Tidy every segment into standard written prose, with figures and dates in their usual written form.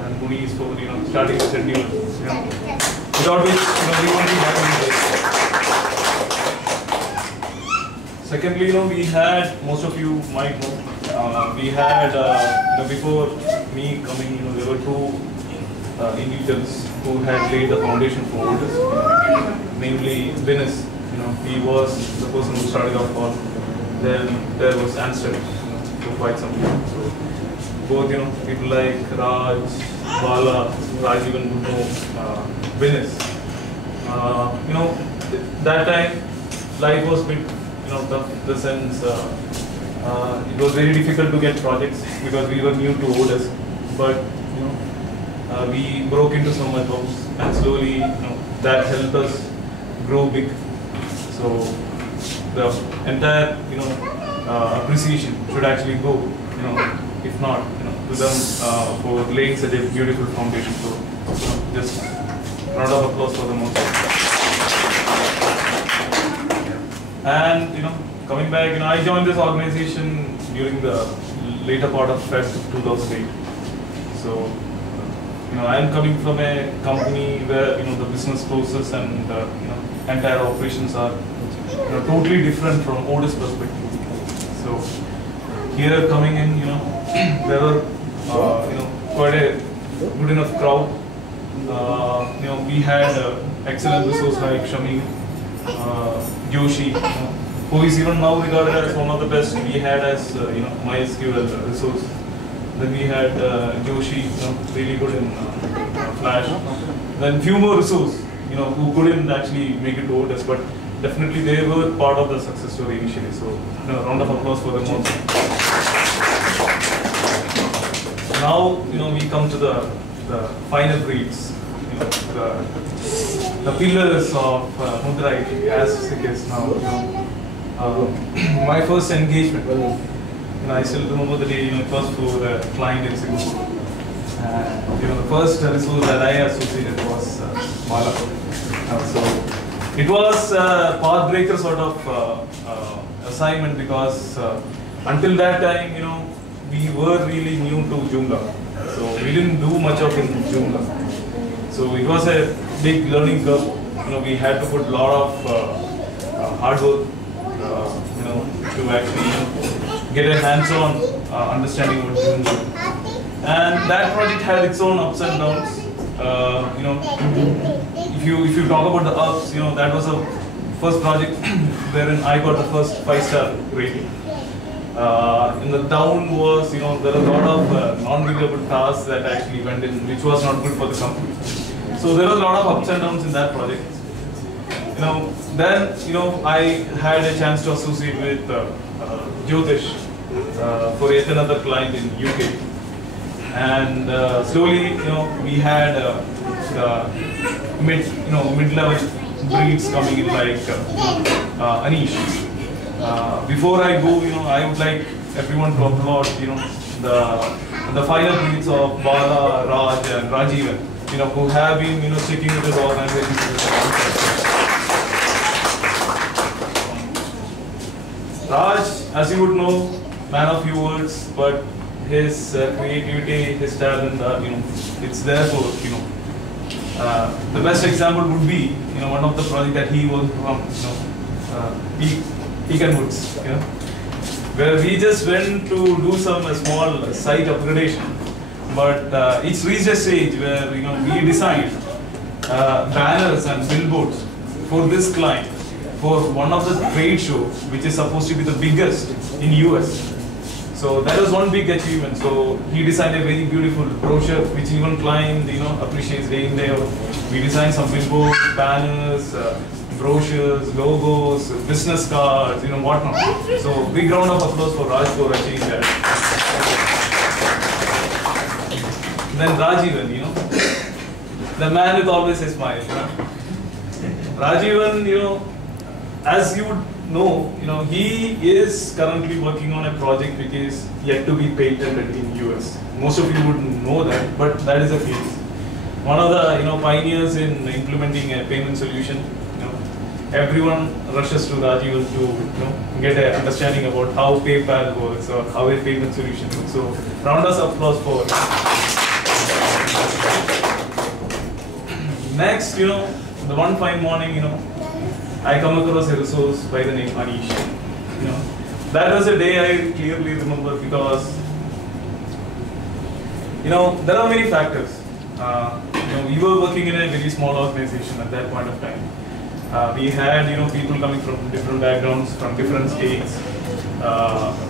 and Muni's for starting the schedule. Without which we won't be having this. Secondly, we had, most of you might know, we had before me coming, there were two individuals who had laid the foundation for Otis, namely Venus. He was the person who started off all. Then there was Ansted for quite some time. So both people like Raj, Bala, Rajivan would know Venus. That time life was a bit tough in the sense it was very difficult to get projects because we were new to Otis. But we broke into some accounts and slowly that helped us grow big. So the entire appreciation should actually go if not to them for laying such a beautiful foundation. So just round of applause for them also. And coming back, I joined this organization during the later part of Feb 2008. So I am coming from a company where the business process and entire operations are totally different from Otis perspective. So here coming in, there were quite a good enough crowd. We had excellent resources like Shami, Joshi, who is even now regarded as one of the best. We had as MySQL resource. Then we had Joshi, really good in Flash. Then few more resources, who couldn't actually make it to Otis, but definitely they were part of the success story initially. So round of applause for them also. Now we come to the final breeds, the pillars of Mudra IT, as it is now. My first engagement, I still remember the day, it was for the client in Singapore. The first resource that I associated was Bala. So it was a pathbreaker sort of assignment because until that time, we were really new to Joomla. So we didn't do much of in Joomla. So it was a big learning curve. We had to put a lot of hard work, to actually get a hands-on understanding of Joomla. And that project had its own ups and downs. If you talk about the ups, that was a first project wherein I got the first 5-star rating. In the down was, there are a lot of non-billable tasks that actually went in, which was not good for the company. So there was a lot of ups and downs in that project. Then I had a chance to associate with Jyotish for yet another client in UK. And slowly, we had the mid-level breeds coming in like Anish. Before I go, I would like everyone to applaud, the final breeds of Bala, Raj, and Rajivan, who have been, sticking with this organization. Raj, as you would know, man of few words, but his creativity, his talent, it's there for, the best example would be, one of the projects that he worked from, Pecan Woods, where we just went to do some small site upgradation, but it's reached a stage where, we designed banners and billboards for this client for one of the trade shows, which is supposed to be the biggest in US. So that was one big achievement. So he designed a very beautiful brochure, which even client appreciates day in day out. We designed some billboards, banners, brochures, logos, business cards, whatnot. So big round of applause for Raj for achieving that. Then Rajivan, the man with always a smile. Rajivan, as you would know, he is currently working on a project which is yet to be patented in US. Most of you wouldn't know that, but that is the case. One of the pioneers in implementing a payment solution. Everyone rushes to Rajivan to get an understanding about how PayPal works or how a payment solution works. So round of applause for Next, the one fine morning, I come across a resource by the name Anish. That was a day I clearly remember because, there are many factors. We were working in a very small organization at that point of time. We had, people coming from different backgrounds, from different states,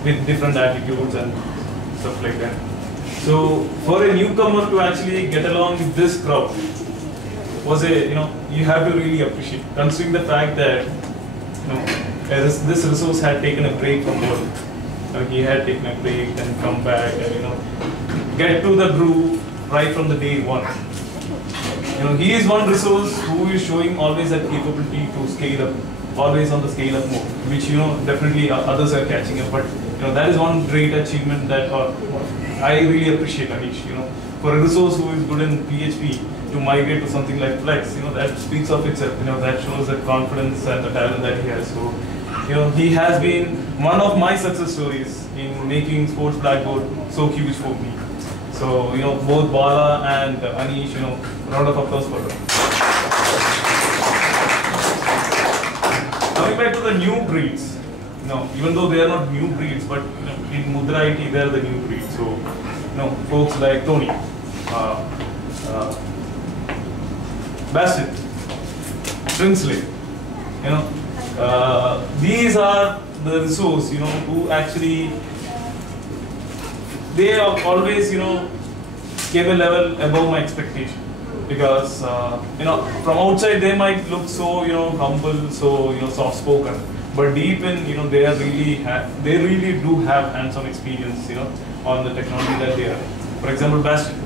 with different attitudes and stuff like that. So, for a newcomer to actually get along with this crowd was you have to really appreciate, considering the fact that, this resource had taken a break from work. He had taken a break and come back and, get to the groove right from the day one. He is one resource who is showing always that capability to scale up, always on the scale up mode, which definitely others are catching up. But that is one great achievement that I really appreciate Anish. For a resource who is good in PHP to migrate to something like Flex, that speaks of itself. That shows the confidence and the talent that he has. So, he has been one of my success stories in making Sports Blackboard so huge for me. So, both Bala and Anish, round of applause for them. Coming back to the new breeds, even though they are not new breeds, but in Mudra IT they are the new breeds. So, folks like Tony, Bassett, Prinsley, these are the resource, who actually they are always, came a level above my expectation. Because, from outside they might look so, humble, so, soft-spoken. But deep in, they are they really do have hands-on experience, on the technology that they are. For example, Bastian.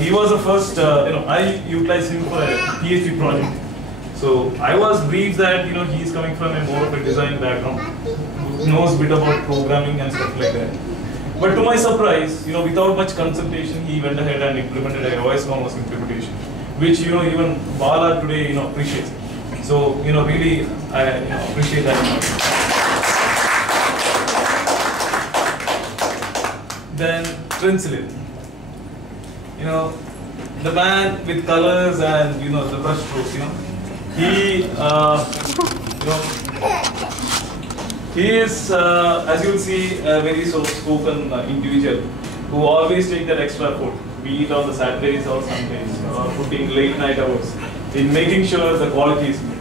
He was the first, I utilized him for a PhD project. So I was briefed that, he is coming from a more of a design background, knows a bit about programming and stuff like that. But to my surprise, without much consultation, he went ahead and implemented a OS Commerce implementation, which even Bala today appreciates. So really I appreciate that. Then Prinsley, the man with colors and the brush strokes, he is, as you will see, a very soft-spoken individual who always take that extra effort, be it on the Saturdays or Sundays, or putting late night hours in making sure the quality is good.